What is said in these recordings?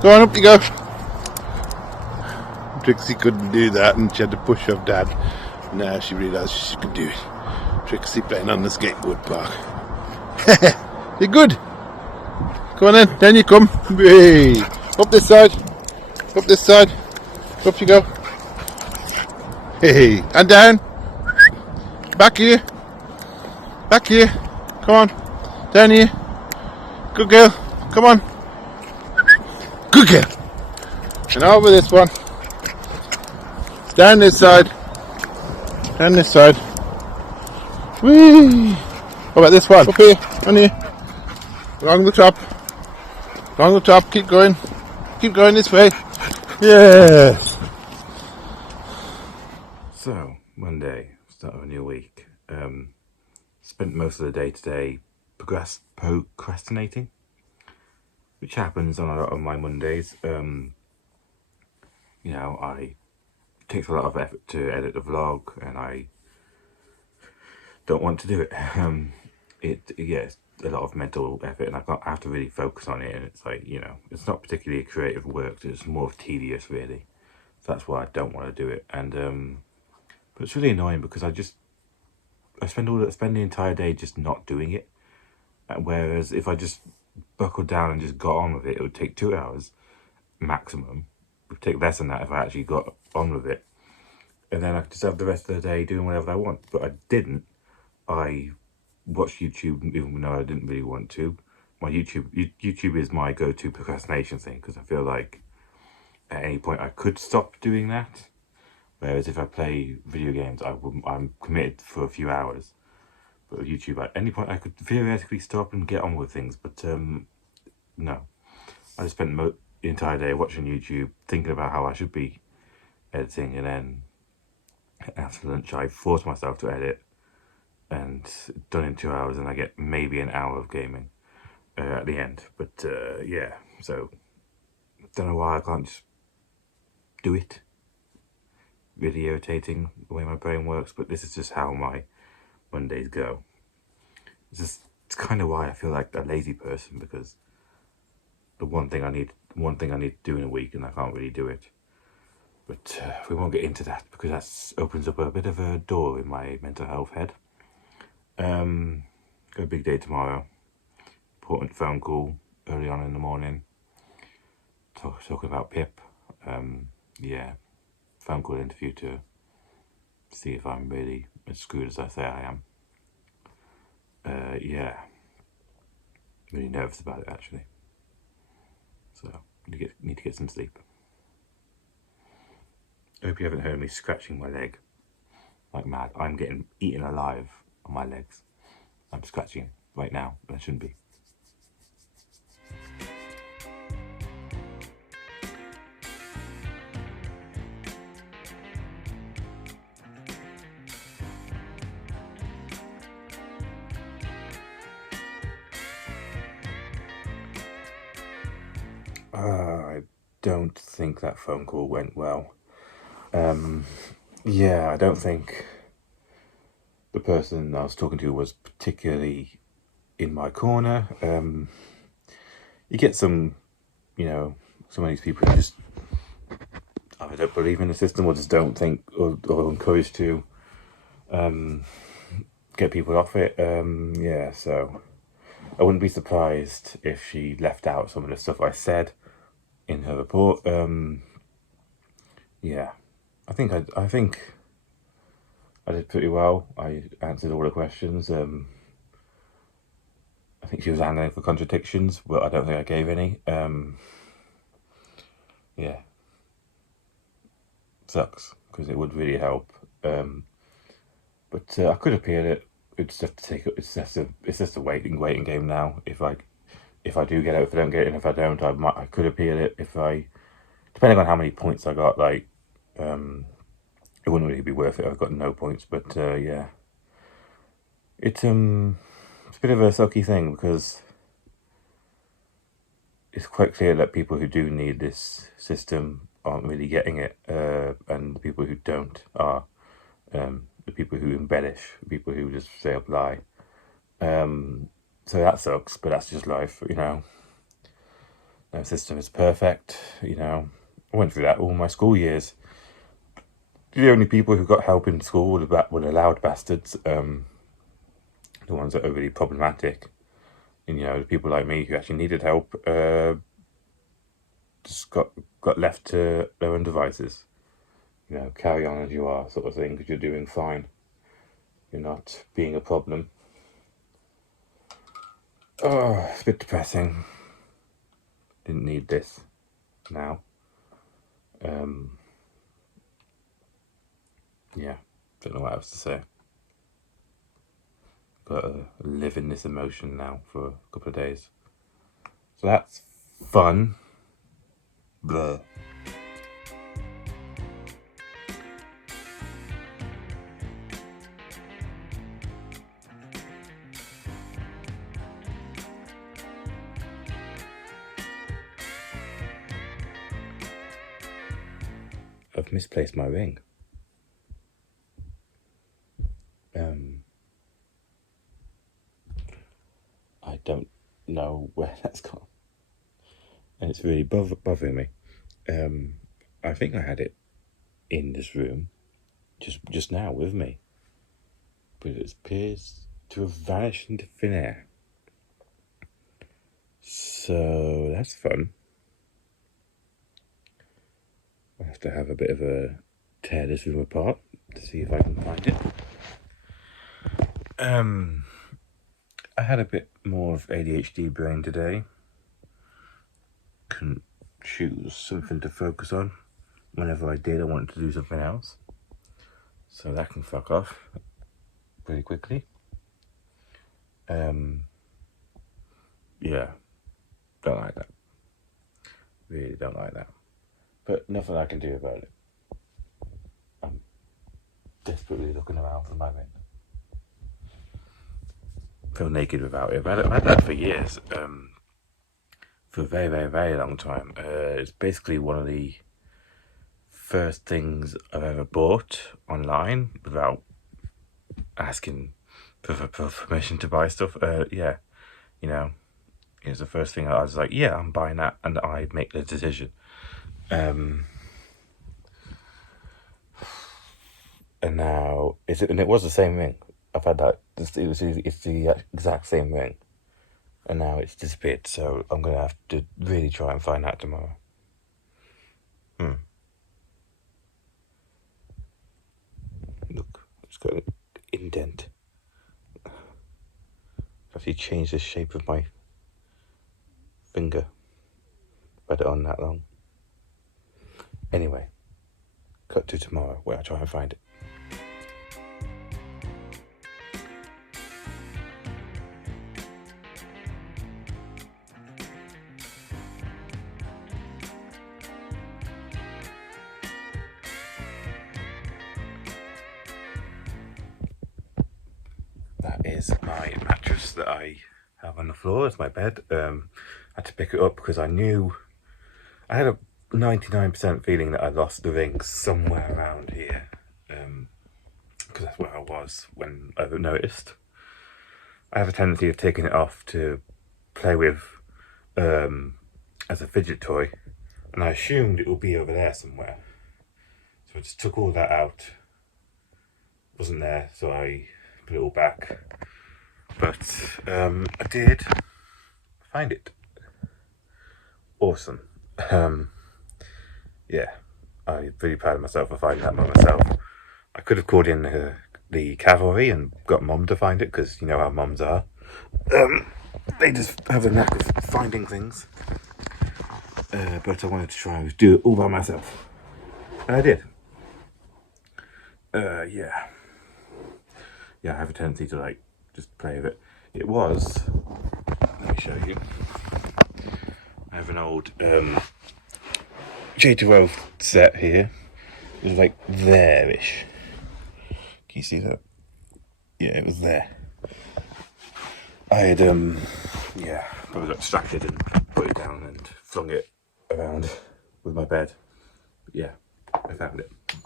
Go on, up you go. Trixie couldn't do that and she had to push her dad. Now she realised she could do it. Trixie playing on the skateboard park. You're good. Come on then, down you come. Hey. Up this side. Up this side. Up you go. Hey, and down. Back here. Back here. Come on. Down here. Good girl. Come on. Good girl. And over this one. Down this side. Down this side. Whee! What about this one? Up here. On here. Along the top. Along the top. Keep going. Keep going this way. Yes. So, Monday, start of a new week. Spent most of the day today procrastinating, which happens on a lot of my Mondays. It takes a lot of effort to edit a vlog, and I don't want to do it. It's a lot of mental effort, and I have to really focus on it. And it's like, it's not particularly a creative work; it's more tedious, really. So that's why I don't want to do it. And but it's really annoying because I spend the entire day just not doing it. Whereas if I just buckled down and just got on with it would take 2 hours maximum. It would take less than that if I actually got on with it. And then I could just have the rest of the day doing whatever I want. But I didn't. I watched YouTube even though I didn't really want to. My YouTube is my go-to procrastination thing because I feel like at any point I could stop doing that. Whereas if I play video games, I'm committed for a few hours. But with YouTube, at any point I could theoretically stop and get on with things. But no. I just spent the entire day watching YouTube, thinking about how I should be editing. And then after lunch, I forced myself to edit. And done in 2 hours, and I get maybe an hour of gaming at the end. But yeah, so don't know why I can't just do it. Really irritating the way my brain works, but this is just how my Mondays go. It's kind of why I feel like a lazy person, because the one thing I need to do in a week, and I can't really do it. But we won't get into that because that opens up a bit of a door in my mental health head. Got a big day tomorrow. Important phone call early on in the morning. Talking about Pip. Phone call interview to see if I'm really as screwed as I say I am. Really nervous about it actually. So need to get some sleep. I hope you haven't heard me scratching my leg like mad. I'm getting eaten alive on my legs. I'm scratching right now, but I shouldn't be. I don't think that phone call went well. I don't think the person I was talking to was particularly in my corner. You get some of these people who just either don't believe in the system or just don't think or encourage to get people off it. So I wouldn't be surprised if she left out some of the stuff I said in her report. I think I did pretty well. I answered all the questions. I think she was angling for contradictions, but I don't think I gave any. Sucks because it would really help. But I could appeal it. It's just a waiting game now. If I do get it, if I don't get it, and if I don't, I could appeal it. Depending on how many points I got, it wouldn't really be worth it. I've got no points, but it's a bit of a sucky thing because it's quite clear that people who do need this system aren't really getting it, and the people who don't are the people who embellish, the people who just say up lie. So that sucks, but that's just life, No system is perfect. You know, I went through that all my school years. The only people who got help in school were the loud bastards, the ones that are really problematic. And, you know, the people like me who actually needed help just got left to their own devices. You know, carry on as you are, sort of thing, because you're doing fine. You're not being a problem. Oh, it's a bit depressing. Didn't need this now. Yeah, don't know what else to say. Got to live in this emotion now for a couple of days. So that's fun. Blah. I've misplaced my ring. I don't know where that's gone, and it's really bothering me. I think I had it in this room, just now with me, but it appears to have vanished into thin air. So that's fun. I have to have a bit of a tear this room apart to see if I can find it. I had a bit more of ADHD brain today. Couldn't choose something to focus on. Whenever I did, I wanted to do something else. So that can fuck off pretty quickly. Yeah, don't like that. Really don't like that. But nothing I can do about it. I'm desperately looking around for my ring. Feel naked without it. I've had that for years. For a very, very, very long time. It's basically one of the first things I've ever bought online without asking for permission to buy stuff. Yeah, you know, it was the first thing I was like, yeah, I'm buying that, and I make the decision. And now and it was the same ring. I've had that. It's the exact same ring, and now it's disappeared. So I'm gonna have to really try and find out tomorrow. Look, it's got an indent. I've actually changed the shape of my finger. I've had it on that long. Anyway, cut to tomorrow where I try and find it. That is my mattress that I have on the floor as my bed. I had to pick it up because I knew I had a 99% feeling that I lost the ring somewhere around here, because that's where I was when I noticed. I have a tendency of taking it off to play with as a fidget toy, and I assumed it would be over there somewhere. So I just took all that out. Wasn't there, so I put it all back. But I did find it. Awesome. Yeah, I'm really proud of myself for finding that by myself. I could have called in the cavalry and got Mum to find it, because you know how mums are. They just have a knack of finding things. But I wanted to try and do it all by myself. And I did. Yeah. Yeah, I have a tendency to like just play with it. It was, let me show you. I have an old J12 set here. It was like there-ish. Can you see that? Yeah, it was there. I had yeah, probably got distracted and put it down and flung it around with my bed. But yeah, I found it. So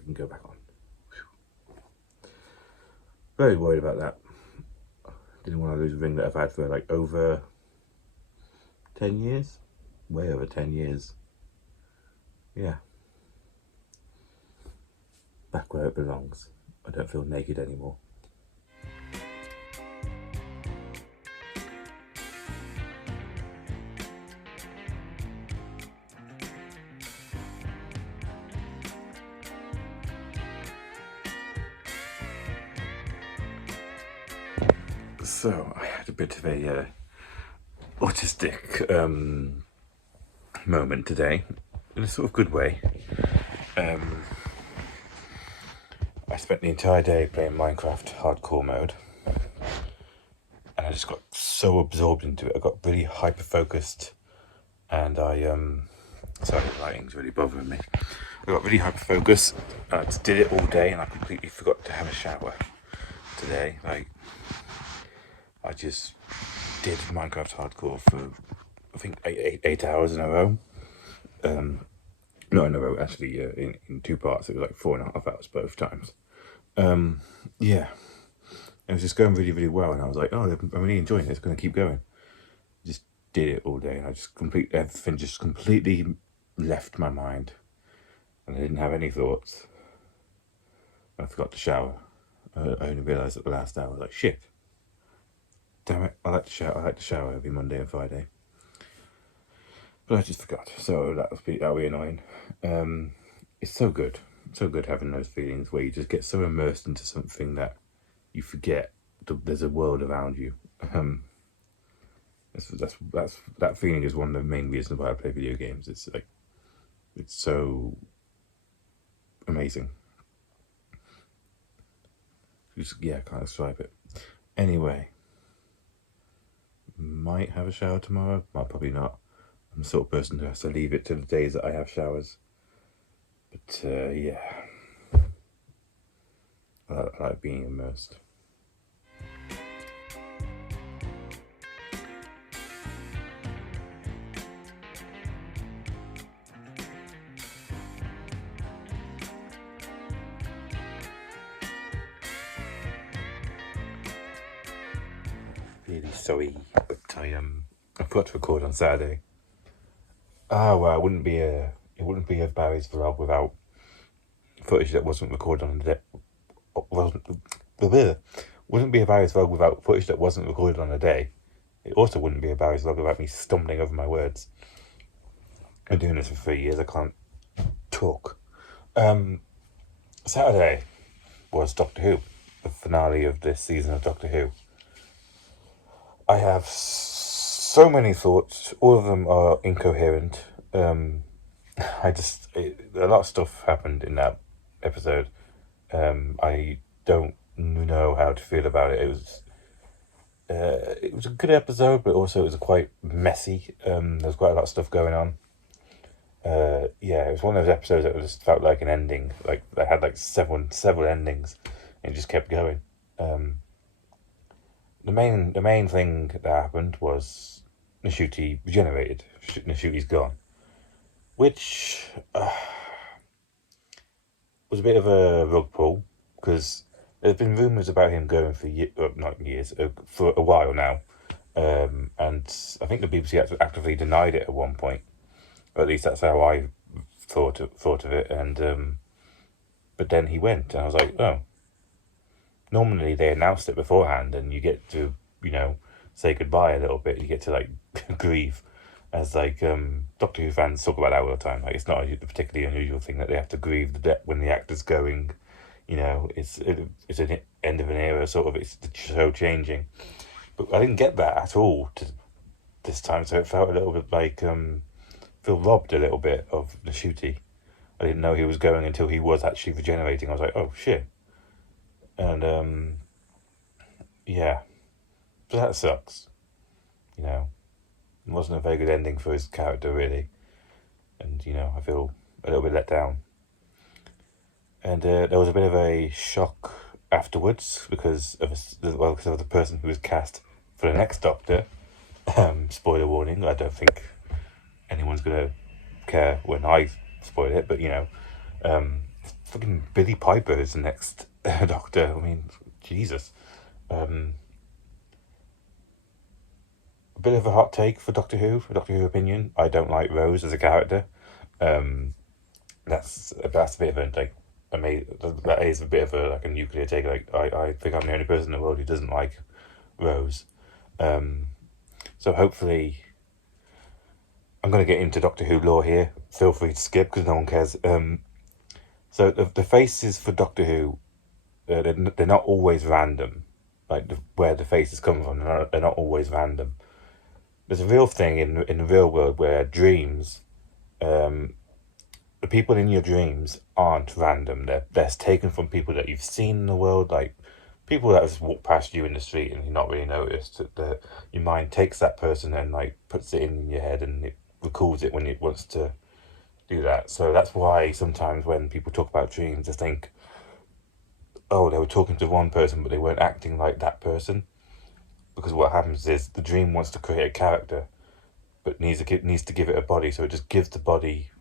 I can go back on. Very worried about that. Didn't want to lose a ring that I've had for like over 10 years? Way over 10 years. Yeah. Back where it belongs. I don't feel naked anymore. So I had a bit of a autistic moment today, in a sort of good way. I spent the entire day playing Minecraft hardcore mode, and I just got so absorbed into it. I got really hyper focused, and sorry, the lighting's really bothering me. I got really hyper focused. I just did it all day, and I completely forgot to have a shower today. Like, I just did Minecraft hardcore for, I think, 8 hours in a row. Not in a row, actually, in 2 parts. It was like 4.5 hours both times. Yeah, it was just going really, really well, and I was like, oh, I'm really enjoying it. It's going to keep going. Just did it all day, and I just everything just completely left my mind, and I didn't have any thoughts. I forgot to shower. I only realised at the last hour, I was like, shit. Damn it, I like to shower every Monday and Friday. But I just forgot, so that'll be annoying. It's so good having those feelings where you just get so immersed into something that you forget there's a world around you. That feeling is one of the main reasons why I play video games. It's like, it's so amazing. I can't describe it. Anyway, might have a shower tomorrow. Well, probably not. I'm the sort of person who has to leave it to the days that I have showers. But yeah, I like being immersed. Really sorry, but I forgot to record on Saturday. Well, it wouldn't be a Barry's vlog without footage that wasn't recorded on the day. Wouldn't be a Barry's vlog without footage that wasn't recorded on the day. It also wouldn't be a Barry's vlog without me stumbling over my words. I'm doing this for 3 years. I can't talk. Saturday was Doctor Who, the finale of this season of Doctor Who. I have so many thoughts. All of them are incoherent. A lot of stuff happened in that episode. I don't know how to feel about it. It was a good episode, but also it was quite messy. There was quite a lot of stuff going on. It was one of those episodes that just felt like an ending. Like they had like several endings, and it just kept going. The main thing that happened was Nashuti regenerated. Nashuti's gone, which was a bit of a rug pull, because there's been rumours about him going for for a while now, and I think the BBC actively denied it at one point, or at least that's how I thought of it. And but then he went, and I was like, oh. Normally they announced it beforehand, and you get to, say goodbye a little bit. You get to like grieve, as like Doctor Who fans talk about that all the time. Like, it's not a particularly unusual thing that they have to grieve the death when the actor's going. It's an end of an era, sort of. It's the show changing, but I didn't get that at all this time. So it felt a little bit like feel robbed a little bit of Nashuti. I didn't know he was going until he was actually regenerating. I was like, oh shit. And so that sucks. It wasn't a very good ending for his character, really, and I feel a little bit let down. And there was a bit of a shock afterwards because of the person who was cast for the next Doctor. Spoiler warning: I don't think anyone's gonna care when I spoil it, but fucking Billy Piper is the next Doctor. I mean, Jesus. bit of a hot take for Doctor Who opinion. I don't like Rose as a character. That's a bit of a like that is a bit of a nuclear take. Like I think I'm the only person in the world who doesn't like Rose. So hopefully, I'm going to get into Doctor Who lore here. Feel free to skip because no one cares. So the faces for Doctor Who, they're not always random. Like where the faces come from, they're not always random. There's a real thing in the real world where dreams, the people in your dreams aren't random. They're taken from people that you've seen in the world, like people that just walk past you in the street and you've not really noticed. That your mind takes that person and like puts it in your head and it recalls it when it wants to do that. So that's why sometimes when people talk about dreams, they think, oh, they were talking to one person but they weren't acting like that person. Because what happens is the dream wants to create a character but needs to give it a body, so it just gives the body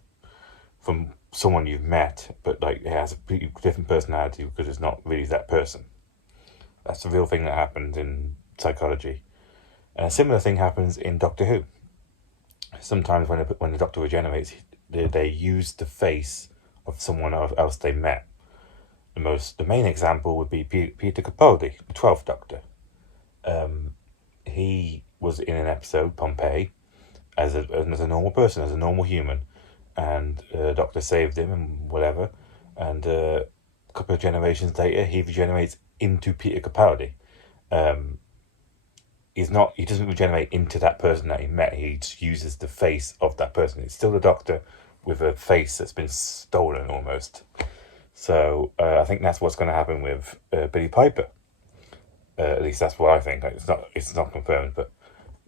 from someone you've met, but like it has a different personality because it's not really that person. That's the real thing that happens in psychology. And a similar thing happens in Doctor Who. Sometimes when the Doctor regenerates, they use the face of someone else they met. The main example would be Peter Capaldi, the 12th Doctor. He was in an episode, Pompeii, as a normal person, as a normal human, and the Doctor saved him and whatever, and a couple of generations later he regenerates into Peter Capaldi. He doesn't regenerate into that person that he met, he just uses the face of that person. It's still the Doctor with a face that's been stolen almost. So I think that's what's going to happen with Billie Piper. At least that's what I think. It's not confirmed, but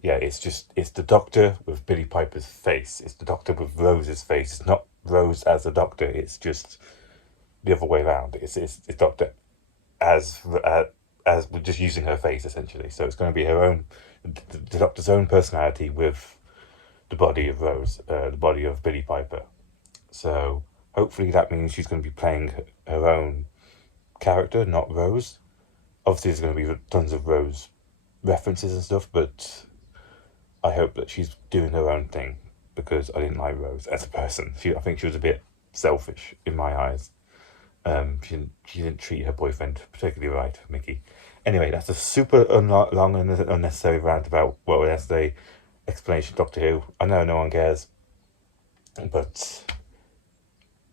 yeah, it's the Doctor with Billie Piper's face. It's the Doctor with Rose's face. It's not Rose as the Doctor. It's just the other way around. It's Doctor as we're just using her face essentially. So it's going to be her own, the Doctor's own personality with the body of Rose, the body of Billie Piper. So hopefully that means she's going to be playing her own character, not Rose. Obviously, there's going to be tons of Rose references and stuff, but I hope that she's doing her own thing because I didn't like Rose as a person. I think she was a bit selfish in my eyes. She didn't treat her boyfriend particularly right, Mickey. Anyway, that's a super long and unnecessary rant about yesterday's explanation of Doctor Who. I know no one cares, but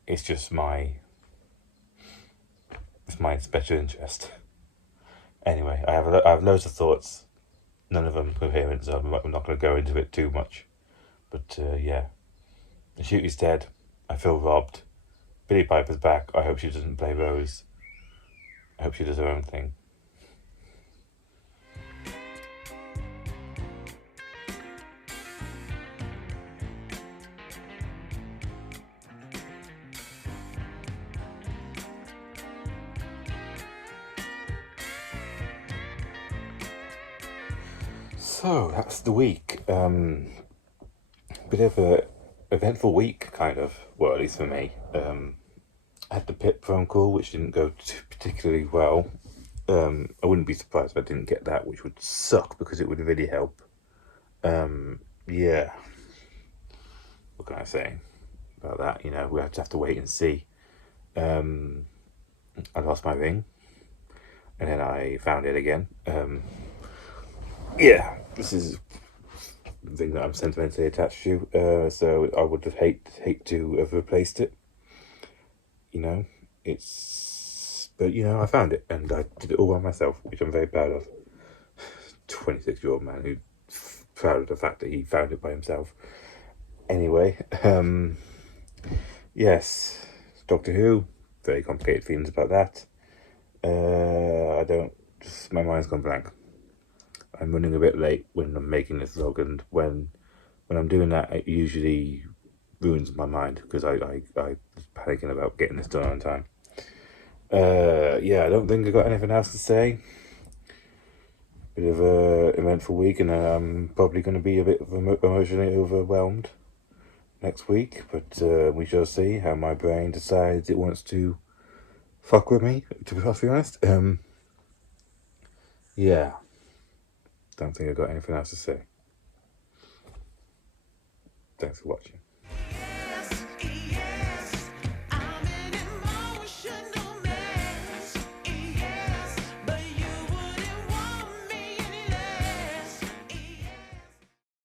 it's just my special interest. Anyway, I have loads of thoughts, none of them coherent, so I'm not going to go into it too much. But yeah, Ncuti's dead. I feel robbed. Billie Piper's back. I hope she doesn't play Rose. I hope she does her own thing. So that's the week. Bit of a eventful week, kind of. Well, at least for me. I had the PIP phone call, which didn't go particularly well. I wouldn't be surprised if I didn't get that, which would suck because it would really help. Yeah. What can I say about that? You know, we have to wait and see. I lost my ring, and then I found it again. Yeah, this is the thing that I'm sentimentally attached to. So I would have hate to have replaced it. You know, but you know, I found it and I did it all by myself, which I'm very proud of. 26-year-old man who's proud of the fact that he found it by himself. Anyway, yes, Doctor Who, very complicated feelings about that. My mind's gone blank. I'm running a bit late when I'm making this vlog, and when I'm doing that, it usually ruins my mind because I was panicking about getting this done on time. Yeah, I don't think I got anything else to say. Bit of a eventful week, and I'm probably going to be a bit emotionally overwhelmed next week, but we shall see how my brain decides it wants to fuck with me, to be honest. Yeah, don't think I got anything else to say. Thanks for watching.